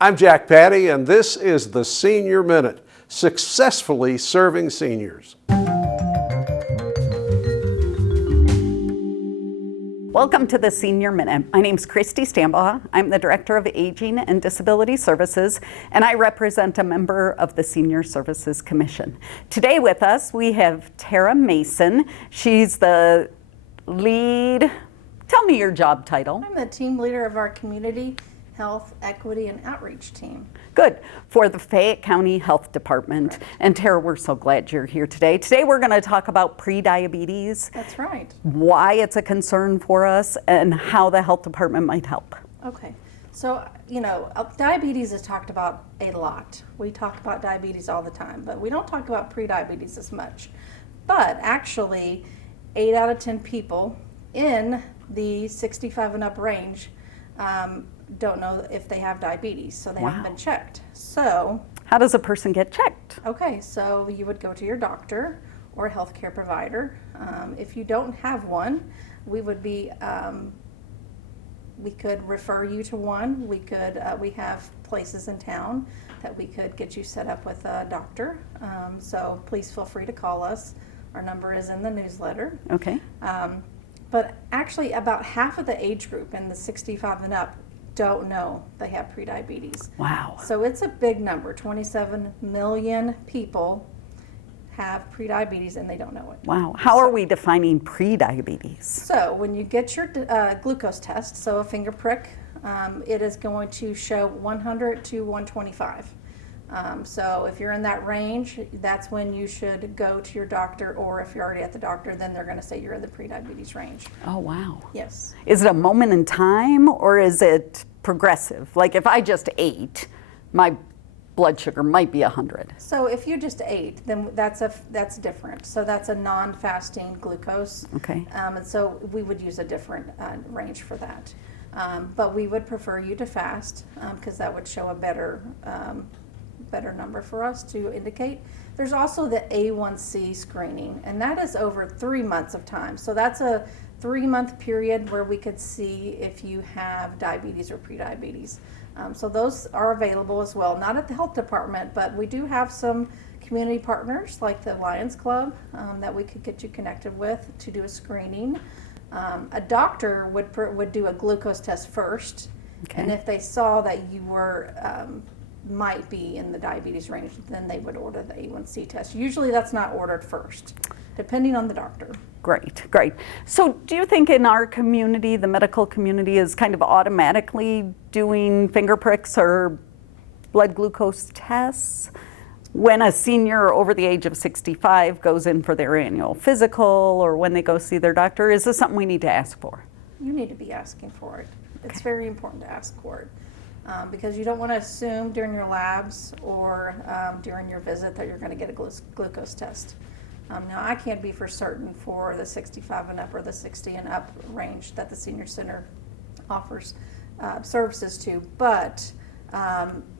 I'm Jack Patty, and this is the Senior Minute, successfully serving seniors. Welcome to the Senior Minute. My name is Christy Stambaugh. I'm the Director of Aging and Disability Services, and I represent a member of the Senior Services Commission. Today with us, we have Tara Mason. She's the lead. Tell me your job title. I'm the team leader of our community health, equity, and outreach team. Good. For the Fayette County Health Department. Right. And Tara, we're so glad you're here today. Today we're going to talk about prediabetes. That's right. Why it's a concern for us and how the health department might help. Okay. So, diabetes is talked about a lot. We talk about diabetes all the time, but we don't talk about prediabetes as much. But actually, 8 out of 10 people in the 65 and up range don't know if they have diabetes, so they haven't been checked. So, how does a person get checked? Okay, so you would go to your doctor or healthcare provider. If you don't have one, we would be, we could refer you to one. We could, we have places in town that we could get you set up with a doctor. So please feel free to call us. Our number is in the newsletter. Okay. But actually, about half of the age group in the 65 and up don't know they have prediabetes. Wow. So it's a big number. 27 million people have prediabetes and they don't know it. Wow. How are we defining prediabetes? So when you get your glucose test, so a finger prick, it is going to show 100 to 125. So if you're in that range, that's when you should go to your doctor, or if you're already at the doctor, then they're going to say you're in the prediabetes range. Oh, wow. Yes. Is it a moment in time or is it progressive? Like if I just ate, my blood sugar might be 100. So if you just ate, then that's different. So that's a non-fasting glucose. Okay. And so we would use a different range for that. But we would prefer you to fast because that would show a better number for us to indicate. There's also the A1C screening, and that is over 3 months of time. So that's a 3-month period where we could see if you have diabetes or prediabetes. So those are available as well, not at the health department, but we do have some community partners like the Lions Club that we could get you connected with to do a screening. A doctor would do a glucose test first, Okay. and if they saw that you were might be in the diabetes range, then they would order the A1C test. Usually that's not ordered first, depending on the doctor. Great, great. So do you think in our community, the medical community is kind of automatically doing finger pricks or blood glucose tests when a senior over the age of 65 goes in for their annual physical or when they go see their doctor? Is this something we need to ask for? You need to be asking for it. It's very important to ask for it. Because you don't want to assume during your labs or during your visit that you're going to get a glucose test. Now, I can't be for certain for the 65 and up or the 60 and up range that the Senior Center offers services to, but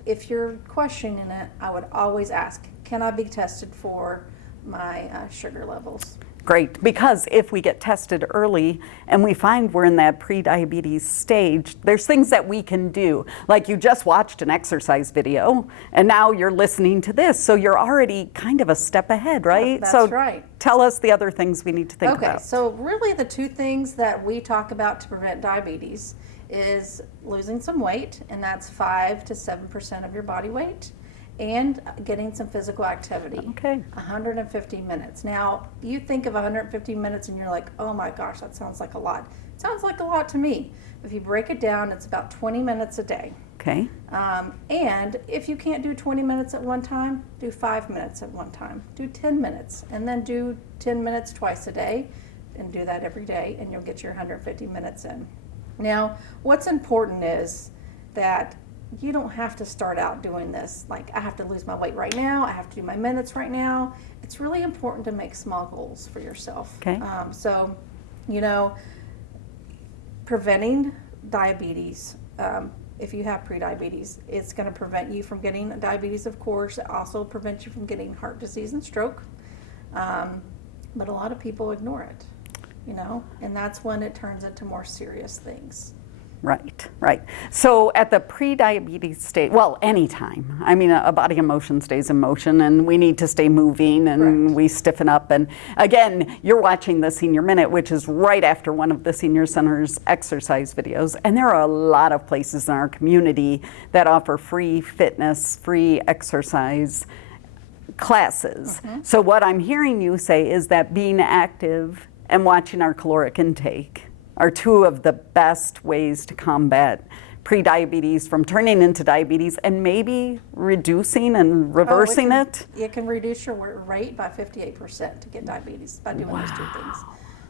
if you're questioning it, I would always ask, can I be tested for my sugar levels? Great, because if we get tested early and we find we're in that prediabetes stage, there's things that we can do. Like you just watched an exercise video and now you're listening to this, so you're already kind of a step ahead, right? That's right. Tell us the other things we need to think about. Okay, so really the two things that we talk about to prevent diabetes is losing some weight, and that's 5 to 7% of your body weight, and getting some physical activity. Okay. 150 minutes. Now, you think of 150 minutes and you're like, oh my gosh, that sounds like a lot. It sounds like a lot to me. If you break it down, it's about 20 minutes a day. Okay. And if you can't do 20 minutes at one time, do 5 minutes at one time. Do 10 minutes, and then do 10 minutes twice a day, and do that every day, and you'll get your 150 minutes in. Now, what's important is that you don't have to start out doing this like I have to lose my weight right now, I have to do my minutes right now. It's really important to make small goals for yourself. Okay. So, preventing diabetes, if you have prediabetes, it's going to prevent you from getting diabetes, of course. It also prevents you from getting heart disease and stroke. But a lot of people ignore it, and that's when it turns into more serious things. Right, right. So at the pre-diabetes stage, well, anytime. I mean, a body in motion stays in motion, and we need to stay moving, and Correct. we stiffen up. And again, you're watching the Senior Minute, which is right after one of the Senior Center's exercise videos. And there are a lot of places in our community that offer free fitness, free exercise classes. So what I'm hearing you say is that being active and watching our caloric intake are two of the best ways to combat prediabetes from turning into diabetes and maybe reducing and reversing it. It can reduce your rate by 58% to get diabetes by doing those two things.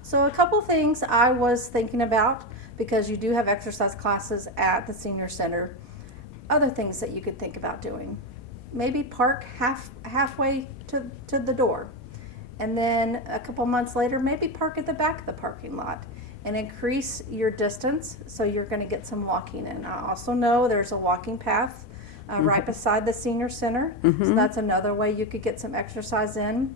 So a couple things I was thinking about, because you do have exercise classes at the senior center, other things that you could think about doing. Maybe park halfway to the door, and then a couple months later, maybe park at the back of the parking lot and increase your distance, so you're going to get some walking in. I also know there's a walking path right beside the senior center, so that's another way you could get some exercise in.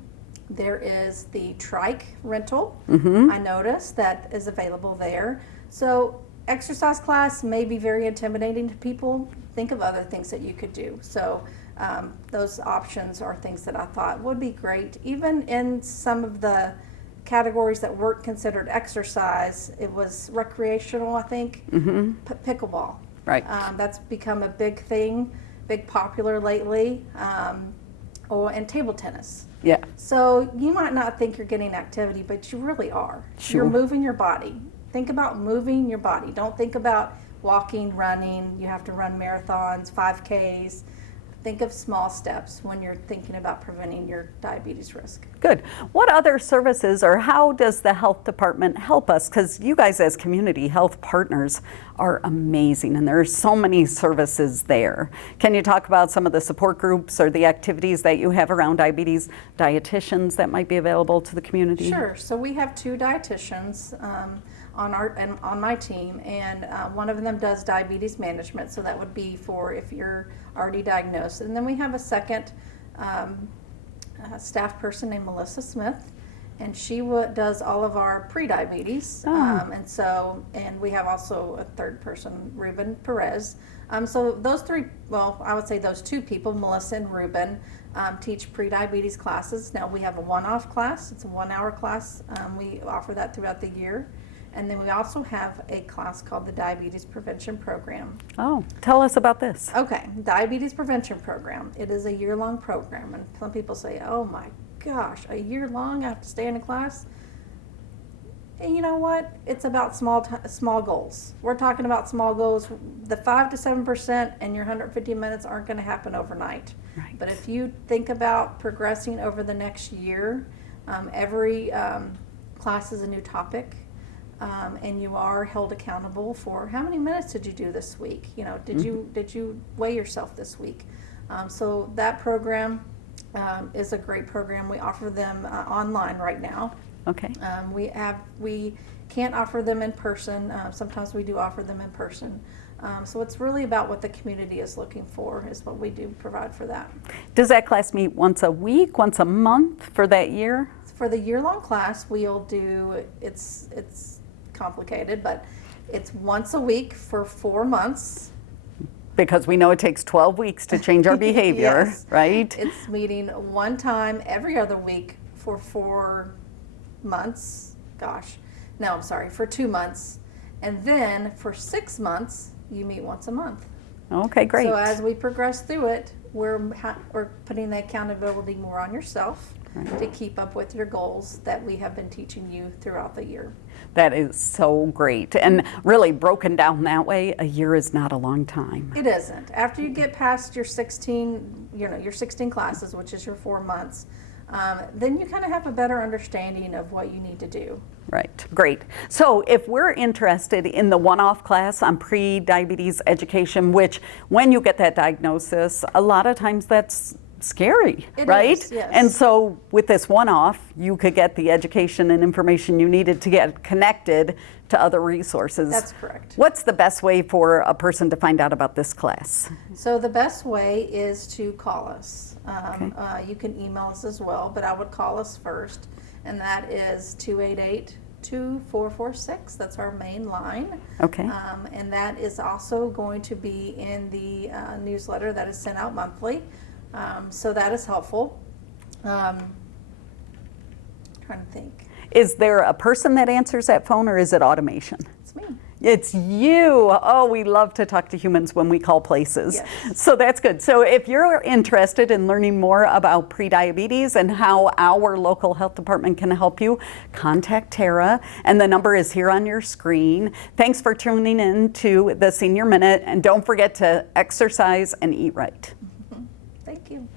There is the trike rental. I noticed that is available there. So exercise class may be very intimidating to people. Think of other things that you could do. So those options are things that I thought would be great. Even in some of the categories that weren't considered exercise, it was recreational, I think. Pickleball. Right. That's become a big thing, big popular lately. And table tennis. Yeah. So you might not think you're getting activity, but you really are. Sure. You're moving your body. Think about moving your body. Don't think about walking, running. You have to run marathons, 5Ks. Think of small steps when you're thinking about preventing your diabetes risk. Good. What other services, or how does the health department help us? Because you guys as community health partners are amazing, and there are so many services there. Can you talk about some of the support groups or the activities that you have around diabetes, dietitians that might be available to the community? Sure. So we have 2 dietitians on my team, and one of them does diabetes management, so that would be for if you're already diagnosed. And then we have a second staff person named Melissa Smith, and she does all of our pre-diabetes. And we have also a third person, Ruben Perez. So those 3, well, I would say those 2 people, Melissa and Ruben, teach pre-diabetes classes. Now we have a one-off class. It's a 1-hour class. We offer that throughout the year. And then we also have a class called the Diabetes Prevention Program. Oh, tell us about this. Okay, Diabetes Prevention Program. It is a year-long program, and some people say, oh my gosh, a year long I have to stay in a class? And you know what? It's about small goals. We're talking about small goals. The 5 to 7% and your 150 minutes aren't going to happen overnight. Right. But if you think about progressing over the next year, every class is a new topic. And you are held accountable for how many minutes did you do this week? You know, did you weigh yourself this week? So that program is a great program. We offer them online right now. Okay. We can't offer them in person. Sometimes we do offer them in person. So it's really about what the community is looking for is what we do provide for that. Does that class meet once a week, once a month for that year? For the year-long class, we'll do, it's complicated, but it's once a week for 4 months. Because we know it takes 12 weeks to change our behavior, Yes. right? It's meeting one time every other week for 4 months. For 2 months. And then for 6 months, you meet once a month. Okay, great. So as we progress through it, we're putting the accountability more on yourself to keep up with your goals that we have been teaching you throughout the year. That is so great. And really broken down that way, a year is not a long time. It isn't. After you get past your 16 classes, which is your 4 months, then you kind of have a better understanding of what you need to do. Right, great. So if we're interested in the one-off class on pre-diabetes education, which when you get that diagnosis, a lot of times that's scary, It right? is, yes. And so with this one-off, you could get the education and information you needed to get connected to other resources. That's correct. What's the best way for a person to find out about this class? So the best way is to call us. Okay. You can email us as well, but I would call us first, and that is 2446. That's our main line. Okay. And that is also going to be in the newsletter that is sent out monthly. So that is helpful. Trying to think. Is there a person that answers that phone, or is it automation? It's me. It's you. Oh, we love to talk to humans when we call places. Yes. So that's good. So if you're interested in learning more about prediabetes and how our local health department can help you, contact Tara, and the number is here on your screen. Thanks for tuning in to the Senior Minute, and don't forget to exercise and eat right. Thank you.